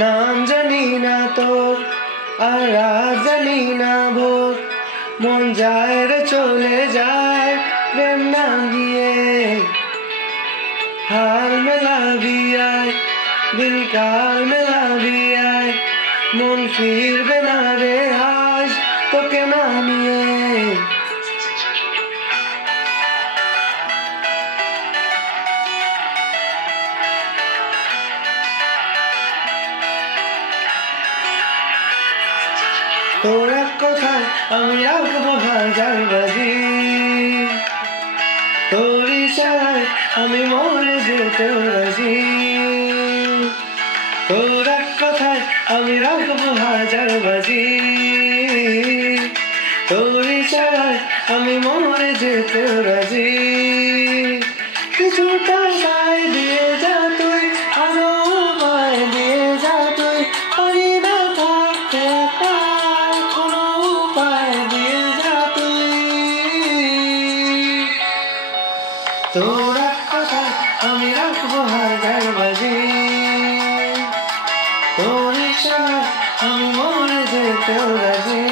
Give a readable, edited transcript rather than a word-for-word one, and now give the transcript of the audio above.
নাম জানি না তোর আর রাত জানি না ভোর, মন যায় রে চলে যায় প্রেম না গিয়ে। হাল মেলাবি আয় দিন কাল মেলাবি আয়, মন ফিরবে না রে আজ তোকে না নিয়ে। তোর এক কথায় আমি রাখবো হাজার বাজি, তোর ইশারায় আমি মরে যেতেও রাজি। তোর এক কথায় আমি রাখবো হাজার বাজি, তোর ইশারায় আমি মরে যেতেও রাজি। কিছুটা গায়ে দিয়ে যা তুই, আরো আমায় দিয়ে যা তুই, পারি না থাকতে একা কোনো উপায় দিয়ে যা তুই। তোর এক কথায় আমি রাখবো হাজার বাজি, তোর ইশারায় আমি মরে যেতেও রাজি।